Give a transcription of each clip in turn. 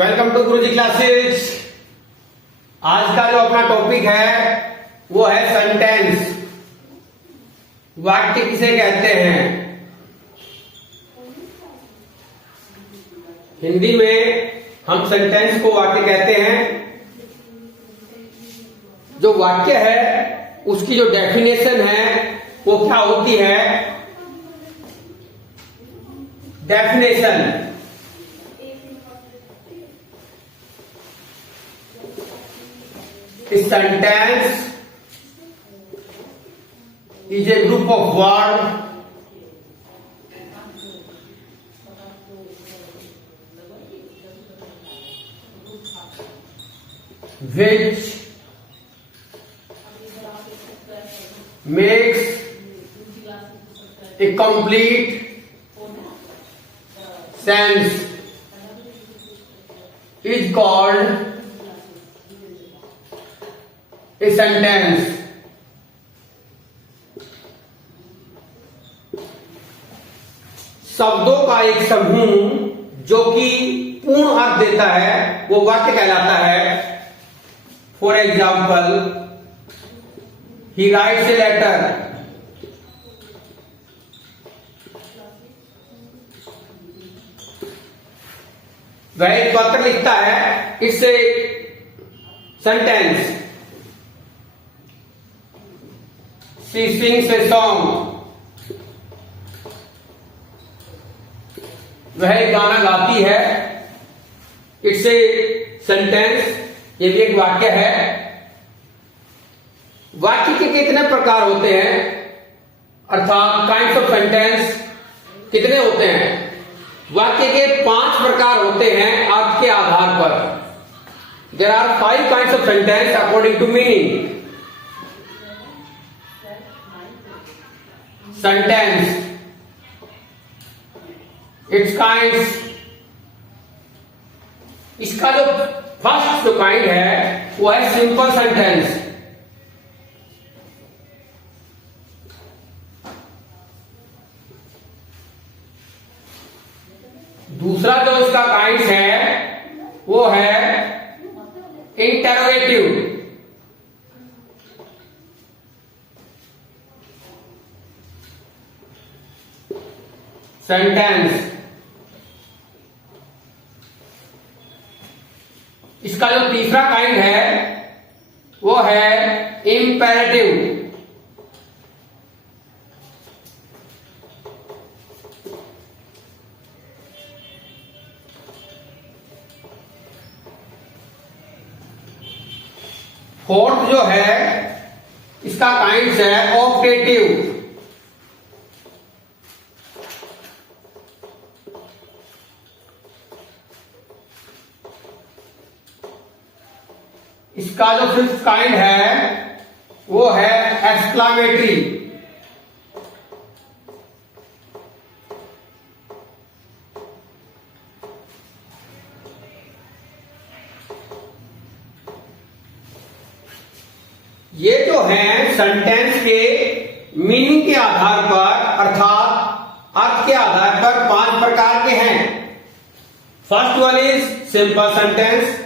Welcome to Guruji classes. आज का जो अपना टॉपिक है वो है सेंटेंस। वाक्य किसे कहते हैं? हिंदी में हम सेंटेंस को वाक्य कहते हैं। जो वाक्य है उसकी जो डेफिनेशन है वो क्या होती है? Definition A sentence is a group of words which makes a complete sense is called a sentence। शब्दों का एक समूह जो कि पूर्ण अर्थ देता है वो वाक्य कहलाता है। For example, he writes a letter. वह एक पत्र लिखता है, it's a sentence. She sings a song। वह एक गाना गाती है, इट्स ए सेंटेंस। ये भी एक वाक्य है। वाक्य के कितने प्रकार होते हैं, अर्थात काइंड्स ऑफ सेंटेंस कितने होते हैं? वाक्य के 5 प्रकार होते हैं अर्थ के आधार पर। There are 5 kinds of sentence according to meaning. Sentence, it's kinds. इसका जो फर्स्ट जो काइंड है वो है सिंपल सेंटेंस। दूसरा जो इसका काइंड है वो है इंटरोगेटिव। सेंटेंस, इसका जो तीसरा काइंड है वो है इंपेरेटिव। फोर्थ जो है इसका काइंड है ऑप्टेटिव। इसका जो फिफ्थ काइंड है वो है एक्सक्लामेटरी। ये जो है सेंटेंस के मीनिंग के आधार पर, अर्थात अर्थ के आधार पर 5 प्रकार के हैं। First one is simple sentence,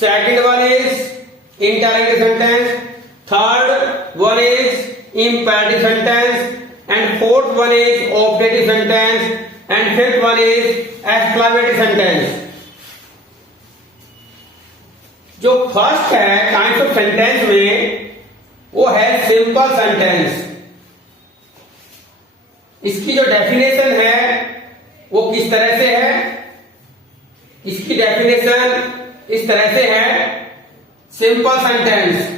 second one is interrogative sentence, third one is imperative sentence, and fourth one is optative sentence, and fifth one is exclamative sentence। जो फर्स्ट है काइंड्स ऑफ सेंटेंस में वो है simple sentence. इसकी जो definition है वो किस तरह से है? इसकी डेफिनेशन इस तरह से है। Simple sentence,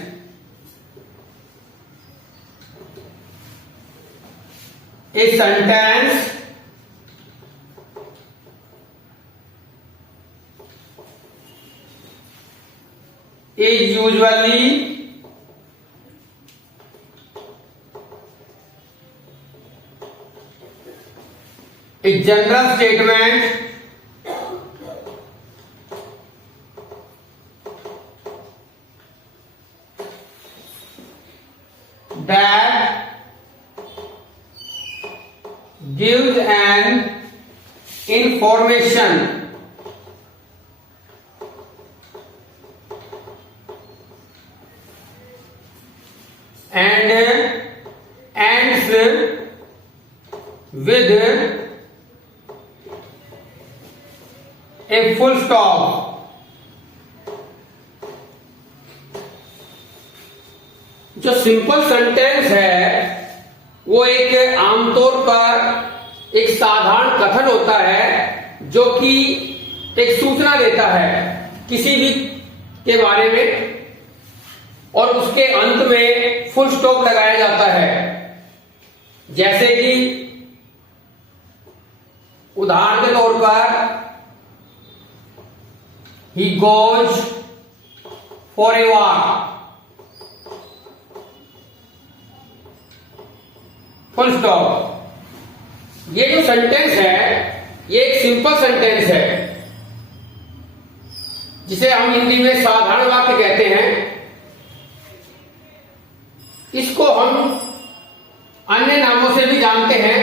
a sentence is usually a general statement that gives an information and ends with a full stop. जो सिंपल सेंटेंस है वो एक आमतौर पर एक साधारण कथन होता है जो कि एक सूचना देता है किसी भी के बारे में, और उसके अंत में फुल स्टॉप लगाया जाता है। जैसे कि उदाहरण के तौर पर he goes for a walk, full stop. ये जो सेंटेंस है ये एक सिंपल सेंटेंस है जिसे हम हिंदी में साधारण वाक्य कहते हैं। इसको हम अन्य नामों से भी जानते हैं।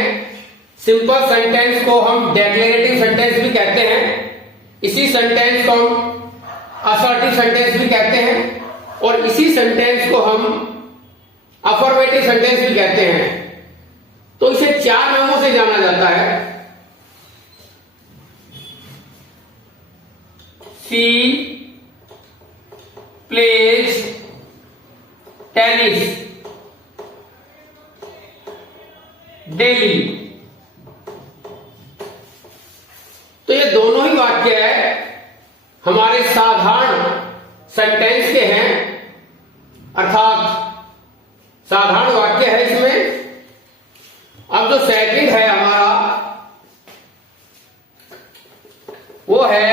सिंपल सेंटेंस को हम डेक्लेरेटिव सेंटेंस भी कहते हैं। इसी सेंटेंस को हम असर्टिव सेंटेंस भी कहते हैं, और इसी सेंटेंस को हम अफर्मेटिव सेंटेंस भी कहते हैं। तो इसे 4 नामों से जाना जाता है। सी प्लेज टेनिस डेली। तो ये दोनों ही वाक्य हमारे साधारण सेंटेंस के हैं, अर्थात साधारण वाक्य है इसमें। अब जो सेकंड है हमारा वो है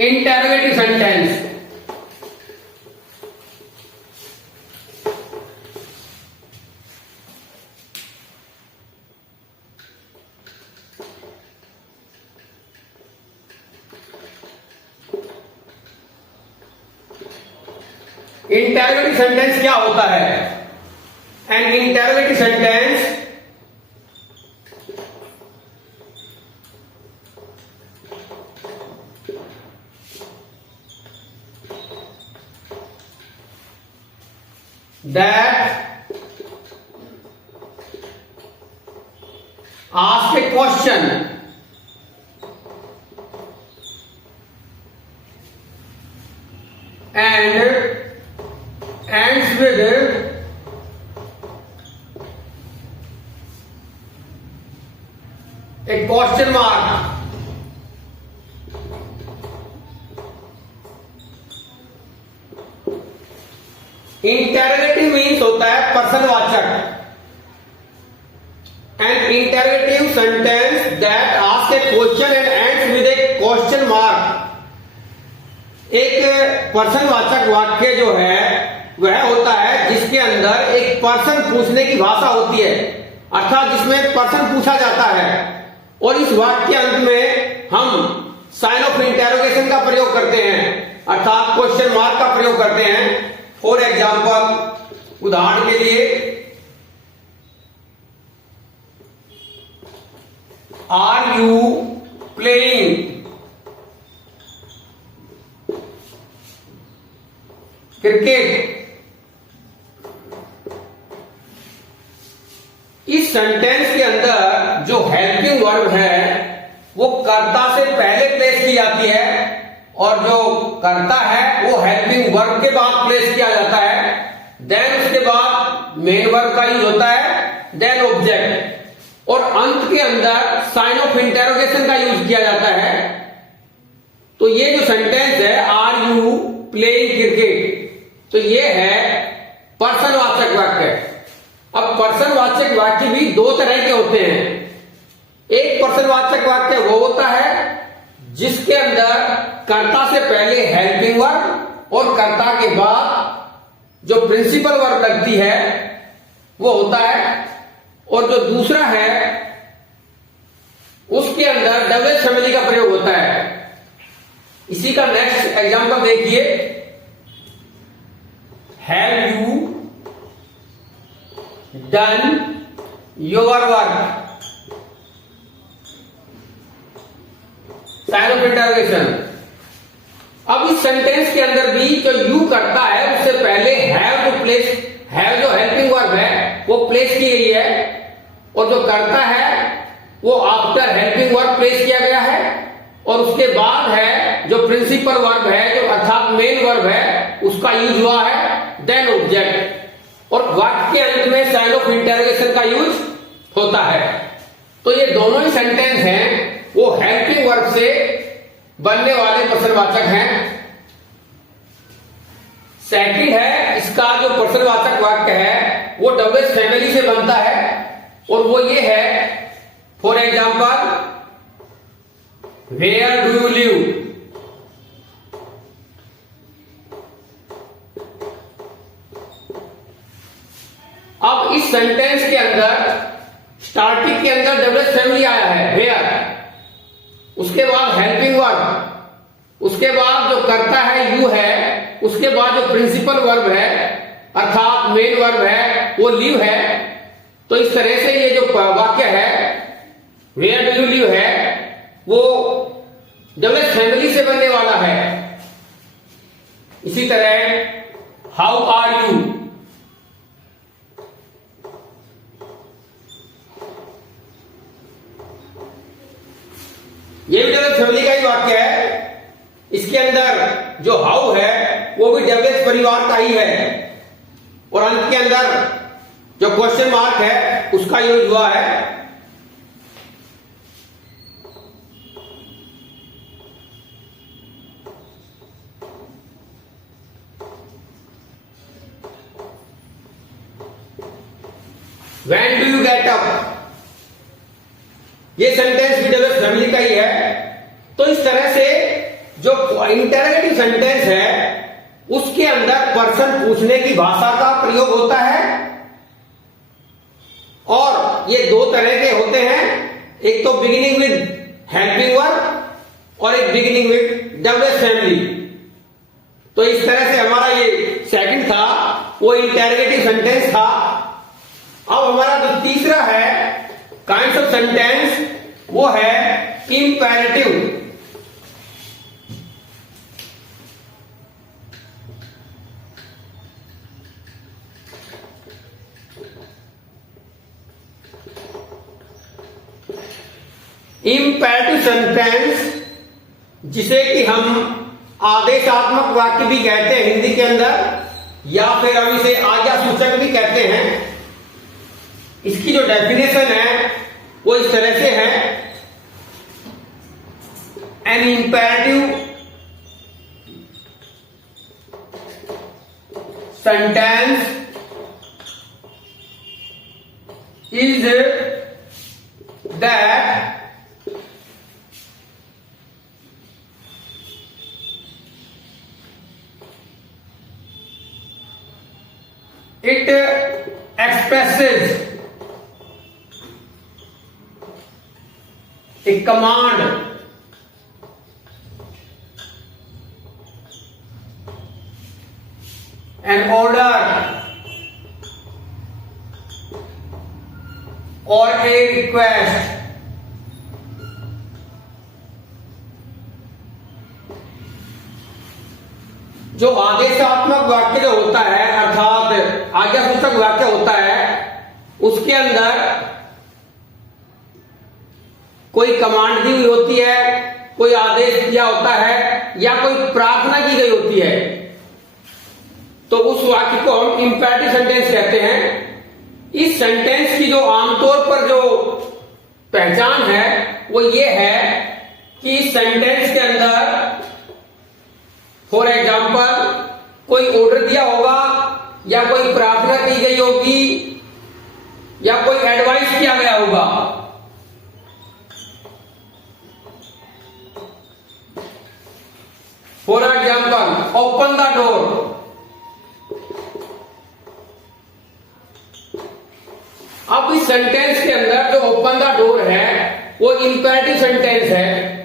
इंटरोगेटिव सेंटेंस। इंटरोगेटिव सेंटेंस क्या होता है? An interrogative sentence that ask a question and ends with a question mark. Interrogative means होता है प्रश्नवाचक। An interrogative sentence that ask a question and ends with a question mark. एक प्रश्नवाचक वाक्य जो है वह होता है जिसके अंदर एक प्रश्न पूछने की भाषा होती है, अर्थात जिसमें प्रश्न पूछा जाता है, और इस वाक्य के अंत में हम साइन ऑफ इंटरोगेशन का प्रयोग करते हैं, अर्थात क्वेश्चन मार्क का प्रयोग करते हैं। फॉर एग्जाम्पल, उदाहरण के लिए, आर यू प्लेइंग क्रिकेट? इस सेंटेंस के अंदर जो हेल्पिंग वर्ब है वो कर्ता से पहले प्लेस की जाती है, और जो करता है वो हेल्पिंग वर्ब के बाद प्लेस किया जाता है। देन उसके बाद मेन वर्ब का यूज होता है, देन ऑब्जेक्ट, और अंत के अंदर साइन ऑफ इंटरोगेशन का यूज किया जाता है। तो ये जो सेंटेंस है आर यू प्लेइंग क्रिकेट, तो ये है पर्सनवाचक वाक्य। अब पर्सनवाचक वाक्य भी 2 तरह के होते हैं। एक पर्सनवाचक वाक्य वो होता है जिसके अंदर कर्ता से पहले हेल्पिंग वर्ब और कर्ता के बाद जो प्रिंसिपल वर्ब लगती है वो होता है, और जो दूसरा है उसके अंदर डबल फैमिली का प्रयोग होता है। इसी का नेक्स्ट एग्जांपल देखिए, have you done your work? Sign of interrogation. अब इस सेंटेंस के अंदर भी जो यू करता है उससे पहले हैव टू प्लेस हैव जो हेल्पिंग वर्ब है वो प्लेस की गई है, और जो करता है वो आफ्टर हेल्पिंग वर्ब प्लेस किया गया है, और उसके बाद है जो प्रिंसिपल वर्ब है, जो अर्थात मेन वर्ब है, उसका यूज हुआ है देन ऑब्जेक्ट, और वाक्य के अंत में साइन ऑफ इंटरोगेशन का यूज होता है। तो ये दोनों ही सेंटेंस हैं वो हेल्पिंग वर्ब से बनने वाले प्रश्नवाचक हैं। सेकंड है, इसका जो प्रश्नवाचक वाक्य है वो डबल फैमिली से बनता है, और वो ये है, for example, where do you live. अब इस सेंटेंस के अंदर स्टार्टिंग के अंदर डबल फैमिली आया है वेयर, उसके बाद हेल्पिंग वर्ब, उसके बाद जो करता है यू है, उसके बाद जो प्रिंसिपल वर्ब है अर्थात मेन वर्ब है वो लिव है। तो इस तरह से ये जो वाक्य है वेयर डू यू लिव है वो डबल फैमिली से बनने वाला है। इसी तरह हाउ आर यू, ये भी डबल फैमिली का ही वाक्य है। इसके अंदर जो हाउ है वो भी डबल परिवार का ही है, और अंत के अंदर जो क्वेश्चन मार्क है उसका यूज हुआ है। When do you get up, ये सेंटेंस भी डबल फैमिली का ही है। तो इस तरह से जो इंटरोगेटिव सेंटेंस है उसके अंदर पर्सन पूछने की भाषा का प्रयोग होता है, और ये दो तरह के होते हैं, एक तो बिगिनिंग विद हेल्पिंग वर्ब और एक बिगिनिंग विद डबल फैमिली। तो इस तरह से हमारा ये सेकंड था वो इंटरोगेटिव सेंटेंस था। अब हमारा जो तीसरा है काइंड्स ऑफ सेंटेंस वो है इंपेरेटिव। इंपेरेटिव सेंटेंस जिसे कि हम आदेशात्मक वाक्य भी कहते हैं हिंदी के अंदर, या फिर हम इसे आज्ञासूचक भी कहते हैं। इसकी जो डेफिनेशन है वो इस तरह से है, an imperative sentence is that it expresses a command, an order, or a request. जो आदेशात्मक वाक्य जो होता है अर्थात आज्ञासूचक वाक्य होता है उसके अंदर कोई कमांड दी हुई होती है, कोई आदेश दिया होता है, या कोई प्रार्थना की गई होती है, तो उस वाक्य को हम इंपेरेटिव सेंटेंस कहते हैं। इस सेंटेंस की जो आमतौर पर जो पहचान है वो ये है कि इस सेंटेंस के अंदर फॉर एग्जाम्पल कोई ऑर्डर दिया होगा, या कोई प्रार्थना की गई होगी, या कोई एडवाइस किया गया होगा। For example open the door. अब इस सेंटेंस के अंदर जो ओपन द डोर है वो इंपेरेटिव सेंटेंस है,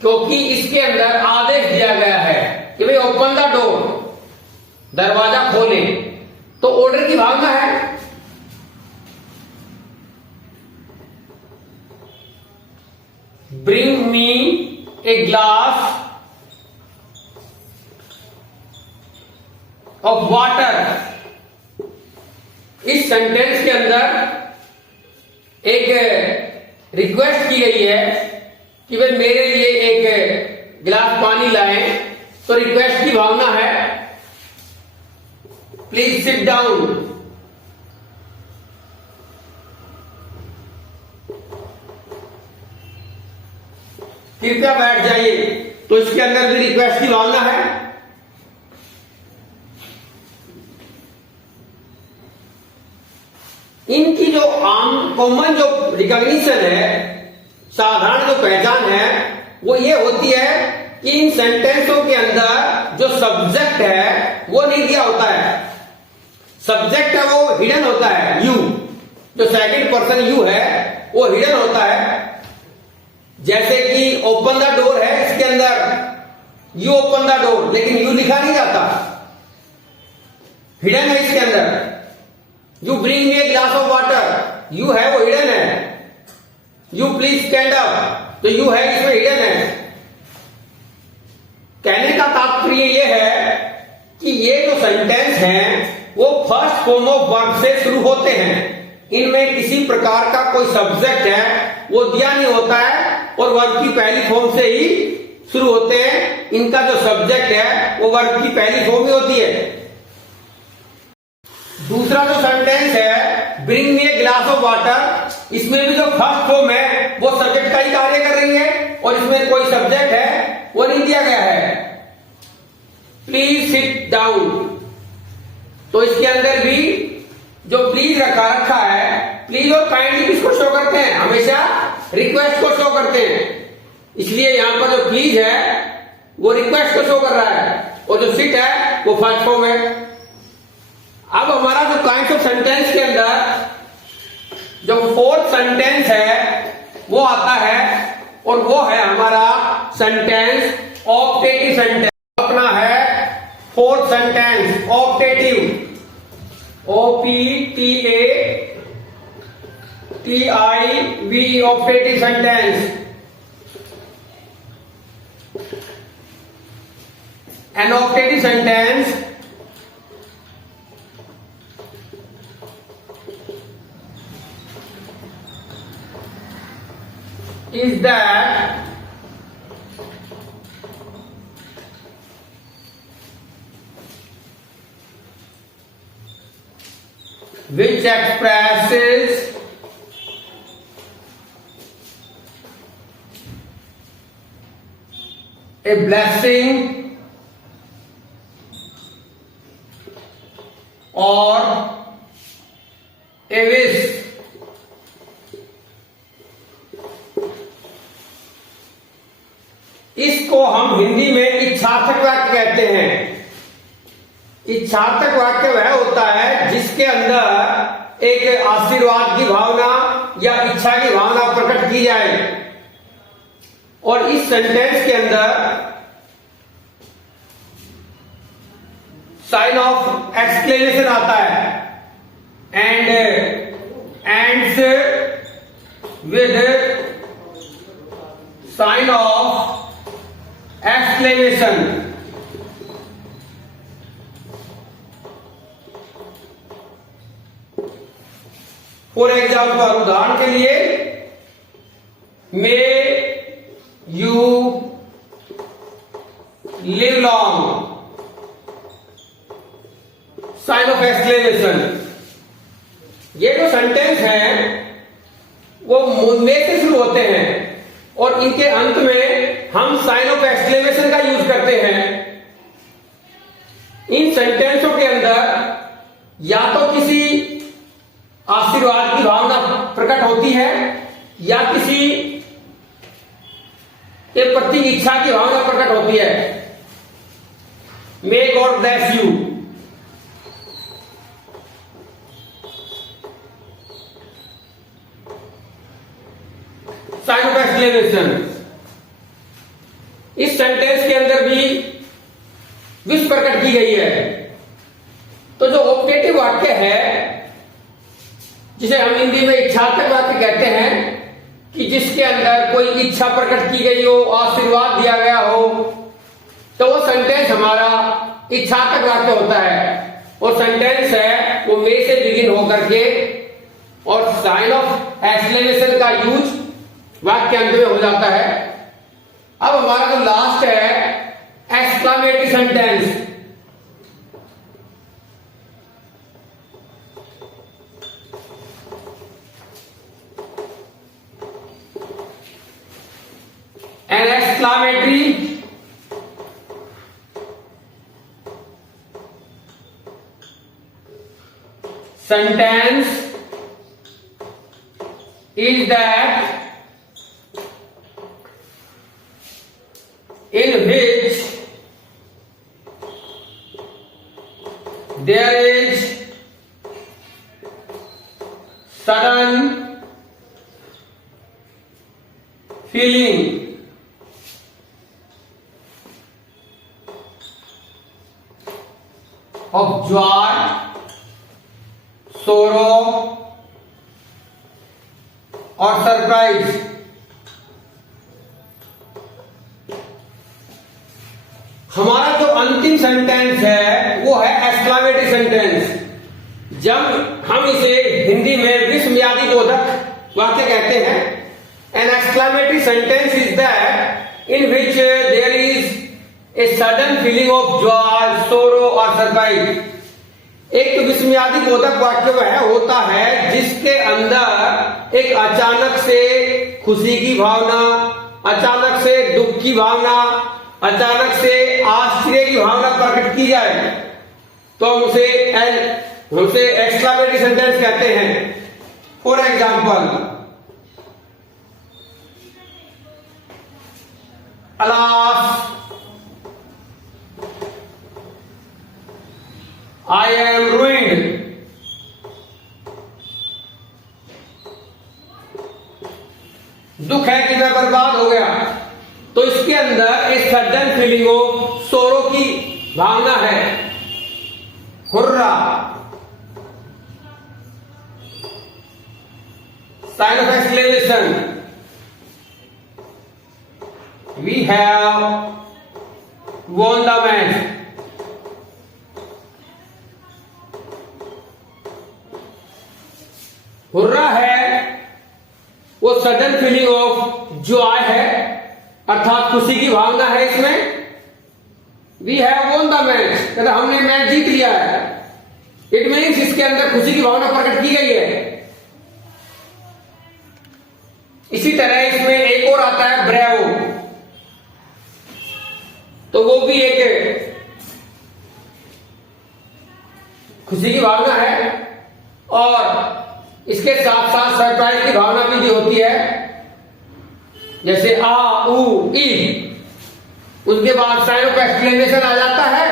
क्योंकि इसके अंदर आदेश दिया गया है कि भाई ओपन द डोर, दरवाजा खोले। तो ऑर्डर की भावना है। Bring me a glass of water. इस सेंटेंस के अंदर एक रिक्वेस्ट की गई है कि भाई मेरे लिए एक गिलास पानी लाएं, तो रिक्वेस्ट की भावना है प्लीज सिट डाउन। कृपया बैठ जाइए, तो इसके अंदर भी रिक्वेस्ट की भावना है। इनकी जो आम कॉमन जो रिकॉग्निशन है, साधारण जो पहचान है, वो ये होती है कि इन सेंटेंसों के अंदर जो सब्जेक्ट है वो नहीं दिया होता है। सब्जेक्ट है वो हिडन होता है, यू, जो सेकंड पर्सन यू है वो हिडन होता है। जैसे कि ओपन द डोर है, इसके अंदर यू ओपन द डोर, लेकिन यू लिखा नहीं जाता, हिडन है इसके अंदर। You bring me a glass of water, you है वो हिडन है। यू प्लीज स्टैंड अप, तो यू है इसमें हिडन है। कहने का तात्पर्य ये है कि ये जो सेंटेंस हैं वो फर्स्ट फॉर्म ऑफ वर्ब से शुरू होते हैं। इनमें किसी प्रकार का कोई सब्जेक्ट है वो दिया नहीं होता है और वर्ब की पहली फॉर्म से ही शुरू होते हैं। इनका जो सब्जेक्ट है वो वर्ब की पहली फॉर्म ही होती है। दूसरा जो सेंटेंस है bring me a glass of water, इसमें भी जो फर्स्ट फॉर्म है वो सब्जेक्ट का ही कार्य कर रही है और इसमें कोई सब्जेक्ट है वो नहीं दिया गया है। प्लीज सिट डाउन, तो इसके अंदर भी जो प्लीज रखा है, प्लीज और काइंडली किसको शो करते हैं, हमेशा रिक्वेस्ट को शो करते हैं। इसलिए यहां पर जो प्लीज है वो रिक्वेस्ट को शो कर रहा है और जो सिट है वो फर्स्ट फॉर्म है। अब हमारा जो काइंड ऑफ सेंटेंस के अंदर जो फोर्थ सेंटेंस है वो आता है और वो है हमारा सेंटेंस ऑप्टेटिव सेंटेंस। अपना है fourth sentence optative, OPTATIV, optative sentence. An optative sentence is that which expresses a blessing or a wish। इसको हम हिंदी में इच्छार्थक वाक्य कहते हैं। इच्छार्थक वाक्य वह होता है जिसके अंदर एक आशीर्वाद की भावना या इच्छा की भावना प्रकट की जाए। और इस सेंटेंस के अंदर साइन ऑफ एक्सक्लेमेशन आता है and ends with sign of exclamation. For example, उदाहरण के लिए, may you live long, sign of exclamation. ये जो सेंटेंस हैं वो में से शुरू होते हैं और इनके अंत में हम साइन ऑफ एक्सक्लेमेशन का यूज करते हैं। इन सेंटेंसों के अंदर या तो किसी आशीर्वाद की भावना प्रकट होती है या किसी के प्रति इच्छा की भावना प्रकट होती है। May God bless you, sign of exclamation. इस सेंटेंस के अंदर भी विश प्रकट की गई है। तो जो ऑप्टेटिव वाक्य है जिसे हम हिंदी में इच्छार्थक वाक्य कहते हैं कि जिसके अंदर कोई इच्छा प्रकट की गई हो, आशीर्वाद दिया गया हो, तो वो सेंटेंस हमारा इच्छार्थक वाक्य होता है। और सेंटेंस है वो मे से बिगिन होकर के और साइन ऑफ एक्सक्लेमेशन का यूज वाक्य अंत में हो जाता है। अब हमारा जो लास्ट है exclamatory sentence. An exclamatory sentence is that in which there is sudden feeling of joy, sorrow और सरप्राइज। हमारा जो अंतिम सेंटेंस है वो है एक्सक्लामेटरी सेंटेंस। जब हम इसे हिंदी में विस्मयादि बोधक वाक्य कहते हैं। An exclamatory sentence is that in which there is a sudden feeling of joy, sorrow और सरप्राइज। एक तो विस्मयादि बोधक वाक्य वह होता है जिसके अंदर एक अचानक से खुशी की भावना, अचानक से दुख की भावना, अचानक से आश्चर्य की भावना प्रकट की जाए तो हम उसे एक्सक्लामेटरी सेंटेंस कहते हैं। For example, alas, I am ruined. दुख है कि मैं बर्बाद हो गया। तो इसके अंदर एक सडन फीलिंग ऑफ सोरो की भावना है। Hurrah, sign of exclamation, we have won the match। Hurrah है वो सडन फीलिंग ऑफ जॉय है, अर्थात खुशी की भावना है इसमें। We have won the match, कहते हमने मैच जीत लिया है। इट मीन्स इसके अंदर खुशी की भावना प्रकट की गई है। इसी तरह इसमें एक और आता है ब्रेवो, तो वो भी एक खुशी की भावना है और इसके साथ साथ सरप्राइज की भावना भी होती है। जैसे आ, उ, ई, उसके बाद साइन ऑफ एक्सक्लेमेशन आ जाता है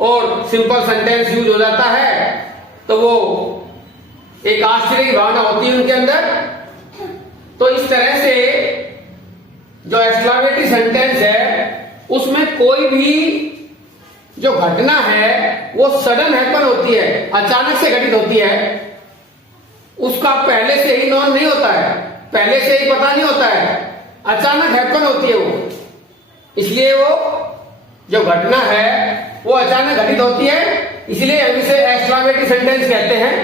और सिंपल सेंटेंस यूज हो जाता है, तो वो एक आश्चर्य की भावना होती है उनके अंदर। तो इस तरह से जो एक्सक्लामेटरी सेंटेंस है उसमें कोई भी जो घटना है वो सडन हैपन होती है, अचानक से घटित होती है। उसका पहले से ही नॉन नहीं होता है, पहले से ही पता नहीं होता है, अचानक हैपन होती है वो। इसलिए वो जो घटना है वो अचानक घटित होती है, इसलिए हम इसे एक्सक्लामेटरी सेंटेंस कहते हैं।